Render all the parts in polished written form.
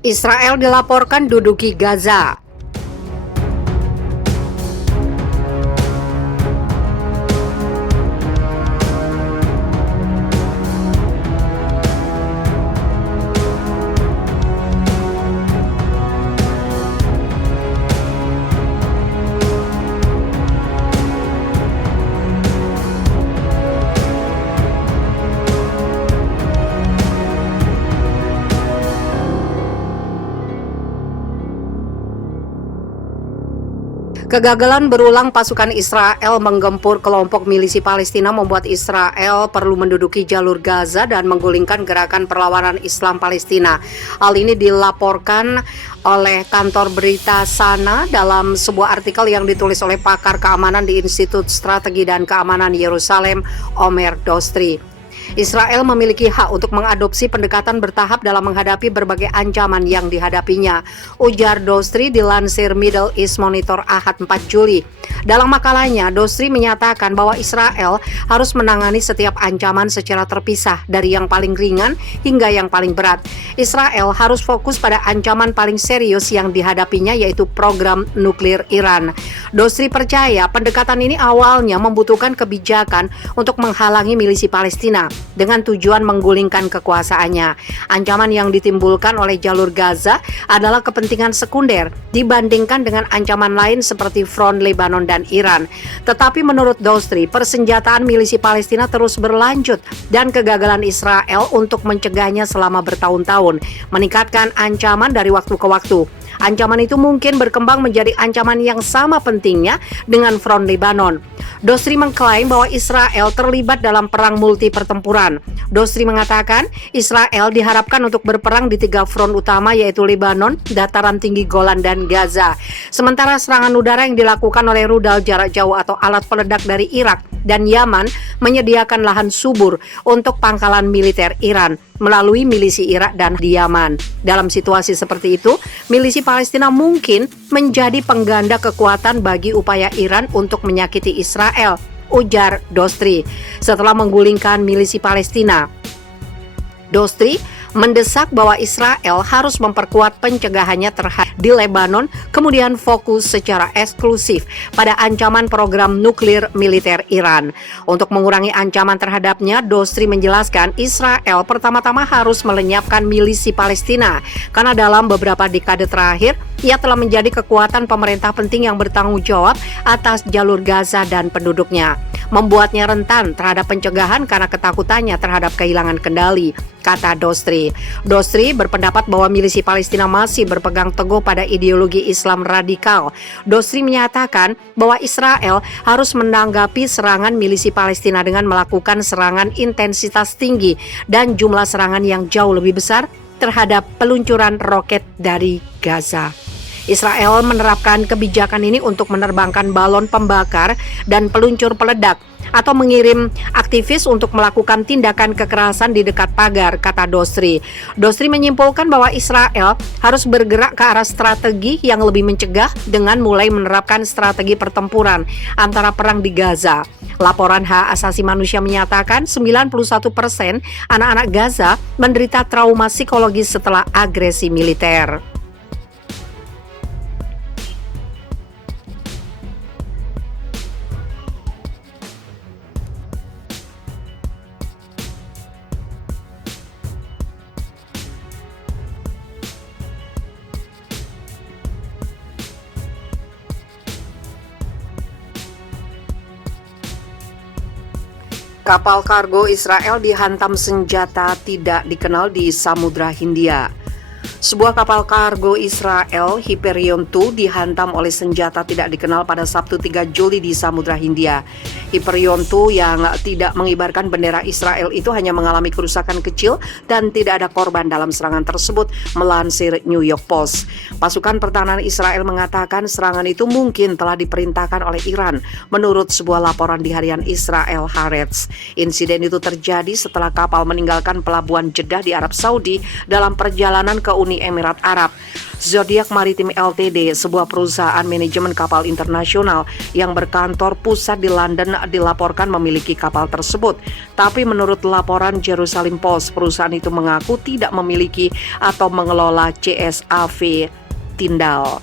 Israel dilaporkan duduki Gaza. Kegagalan berulang pasukan Israel menggempur kelompok milisi Palestina membuat Israel perlu menduduki jalur Gaza dan menggulingkan gerakan perlawanan Islam Palestina. Hal ini dilaporkan oleh kantor berita Sana dalam sebuah artikel yang ditulis oleh pakar keamanan di Institut Strategi dan Keamanan Yerusalem, Omer Dostri. Israel memiliki hak untuk mengadopsi pendekatan bertahap dalam menghadapi berbagai ancaman yang dihadapinya, ujar Dostri dilansir Middle East Monitor Ahad 4 Juli. Dalam makalahnya, Dostri menyatakan bahwa Israel harus menangani setiap ancaman secara terpisah dari yang paling ringan hingga yang paling berat. Israel harus fokus pada ancaman paling serius yang dihadapinya, yaitu program nuklir Iran. Dostri percaya pendekatan ini awalnya membutuhkan kebijakan untuk menghalangi milisi Palestina dengan tujuan menggulingkan kekuasaannya. Ancaman yang ditimbulkan oleh jalur Gaza adalah kepentingan sekunder dibandingkan dengan ancaman lain seperti front Lebanon dan Iran. Tetapi menurut Dostri, persenjataan milisi Palestina terus berlanjut dan kegagalan Israel untuk mencegahnya selama bertahun-tahun meningkatkan ancaman dari waktu ke waktu. Ancaman itu mungkin berkembang menjadi ancaman yang sama pentingnya dengan front Lebanon. Dostri mengklaim bahwa Israel terlibat dalam perang multi pertempuran. Dostri mengatakan Israel diharapkan untuk berperang di 3 front utama, yaitu Lebanon, dataran tinggi Golan, dan Gaza. Sementara serangan udara yang dilakukan oleh rudal jarak jauh atau alat peledak dari Irak dan Yaman menyediakan lahan subur untuk pangkalan militer Iran melalui milisi Irak dan di Yaman. Dalam situasi seperti itu, milisi Palestina mungkin menjadi pengganda kekuatan bagi upaya Iran untuk menyakiti Israel, ujar Dostri. Setelah menggulingkan milisi Palestina, Dostri mendesak bahwa Israel harus memperkuat pencegahannya terhadap di Lebanon, kemudian fokus secara eksklusif pada ancaman program nuklir militer Iran. Untuk mengurangi ancaman terhadapnya, Dostri menjelaskan Israel pertama-tama harus melenyapkan milisi Palestina karena dalam beberapa dekade terakhir ia telah menjadi kekuatan pemerintah penting yang bertanggung jawab atas jalur Gaza dan penduduknya, membuatnya rentan terhadap pencegahan karena ketakutannya terhadap kehilangan kendali, kata Dostri. Dostri berpendapat bahwa milisi Palestina masih berpegang teguh pada ideologi Islam radikal. Dostri menyatakan bahwa Israel harus menanggapi serangan milisi Palestina dengan melakukan serangan intensitas tinggi dan jumlah serangan yang jauh lebih besar terhadap peluncuran roket dari Gaza. Israel menerapkan kebijakan ini untuk menerbangkan balon pembakar dan peluncur peledak atau mengirim aktivis untuk melakukan tindakan kekerasan di dekat pagar, kata Dostri. Dostri menyimpulkan bahwa Israel harus bergerak ke arah strategi yang lebih mencegah dengan mulai menerapkan strategi pertempuran antara perang di Gaza. Laporan hak asasi manusia menyatakan 91% anak-anak Gaza menderita trauma psikologis setelah agresi militer. Kapal kargo Israel dihantam senjata tidak dikenal di Samudra Hindia. Sebuah kapal kargo Israel, Hyperion 2, dihantam oleh senjata tidak dikenal pada Sabtu 3 Juli di Samudra Hindia. Hyperion 2 yang tidak mengibarkan bendera Israel itu hanya mengalami kerusakan kecil dan tidak ada korban dalam serangan tersebut, melansir New York Post. Pasukan pertahanan Israel mengatakan serangan itu mungkin telah diperintahkan oleh Iran, menurut sebuah laporan di harian Israel Haaretz. Insiden itu terjadi setelah kapal meninggalkan pelabuhan Jeddah di Arab Saudi dalam perjalanan ke Uni Uni Emirat Arab. Zodiac Maritime Ltd, sebuah perusahaan manajemen kapal internasional yang berkantor pusat di London, dilaporkan memiliki kapal tersebut. Tapi menurut laporan Jerusalem Post, perusahaan itu mengaku tidak memiliki atau mengelola CSAV Tindal.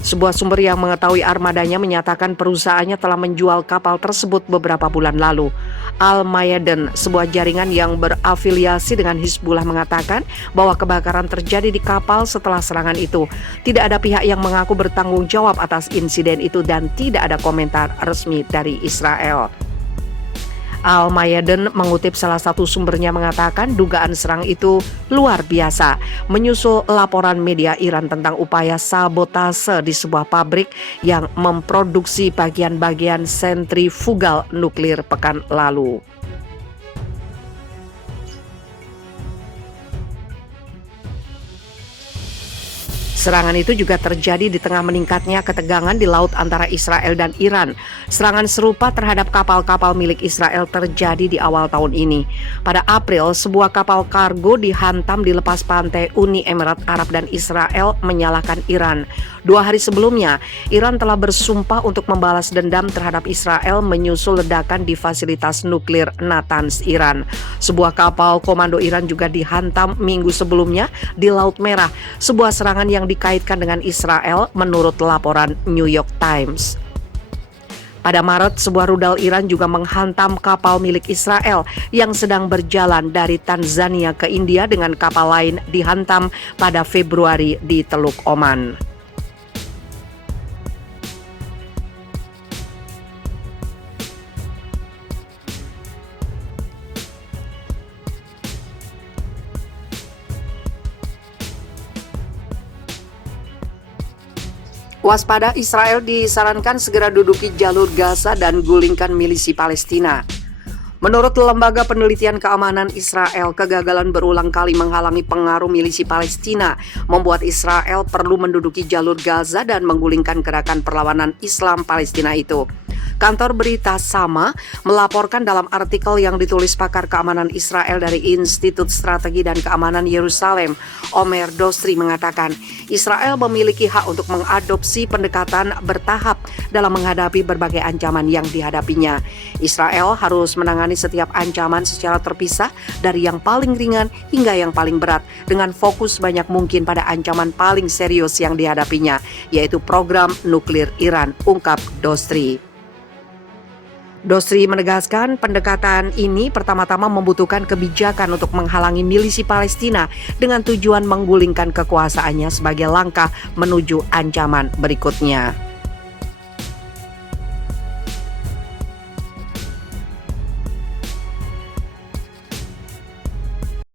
Sebuah sumber yang mengetahui armadanya menyatakan perusahaannya telah menjual kapal tersebut beberapa bulan lalu. Al-Mayadeen, sebuah jaringan yang berafiliasi dengan Hizbullah, mengatakan bahwa kebakaran terjadi di kapal setelah serangan itu. Tidak ada pihak yang mengaku bertanggung jawab atas insiden itu dan tidak ada komentar resmi dari Israel. Al-Mayadeen mengutip salah satu sumbernya mengatakan dugaan serang itu luar biasa, menyusul laporan media Iran tentang upaya sabotase di sebuah pabrik yang memproduksi bagian-bagian sentrifugal nuklir pekan lalu. Serangan itu juga terjadi di tengah meningkatnya ketegangan di laut antara Israel dan Iran. Serangan serupa terhadap kapal-kapal milik Israel terjadi di awal tahun ini. Pada April, sebuah kapal kargo dihantam di lepas pantai Uni Emirat Arab dan Israel menyalahkan Iran. 2 hari sebelumnya, Iran telah bersumpah untuk membalas dendam terhadap Israel menyusul ledakan di fasilitas nuklir Natanz, Iran. Sebuah kapal komando Iran juga dihantam minggu sebelumnya di Laut Merah. Sebuah serangan yang dikaitkan dengan Israel menurut laporan New York Times. Pada Maret, sebuah rudal Iran juga menghantam kapal milik Israel yang sedang berjalan dari Tanzania ke India dengan kapal lain dihantam pada Februari di Teluk Oman. Waspada, Israel disarankan segera duduki jalur Gaza dan gulingkan milisi Palestina. Menurut Lembaga Penelitian Keamanan Israel, kegagalan berulang kali menghalangi pengaruh milisi Palestina membuat Israel perlu menduduki jalur Gaza dan menggulingkan gerakan perlawanan Islam Palestina itu. Kantor berita Sama melaporkan dalam artikel yang ditulis pakar keamanan Israel dari Institut Strategi dan Keamanan Yerusalem, Omer Dostri, mengatakan Israel memiliki hak untuk mengadopsi pendekatan bertahap dalam menghadapi berbagai ancaman yang dihadapinya. Israel harus menangani setiap ancaman secara terpisah dari yang paling ringan hingga yang paling berat dengan fokus banyak mungkin pada ancaman paling serius yang dihadapinya, yaitu program nuklir Iran, ungkap Dostri. Dostri menegaskan pendekatan ini pertama-tama membutuhkan kebijakan untuk menghalangi milisi Palestina dengan tujuan menggulingkan kekuasaannya sebagai langkah menuju ancaman berikutnya.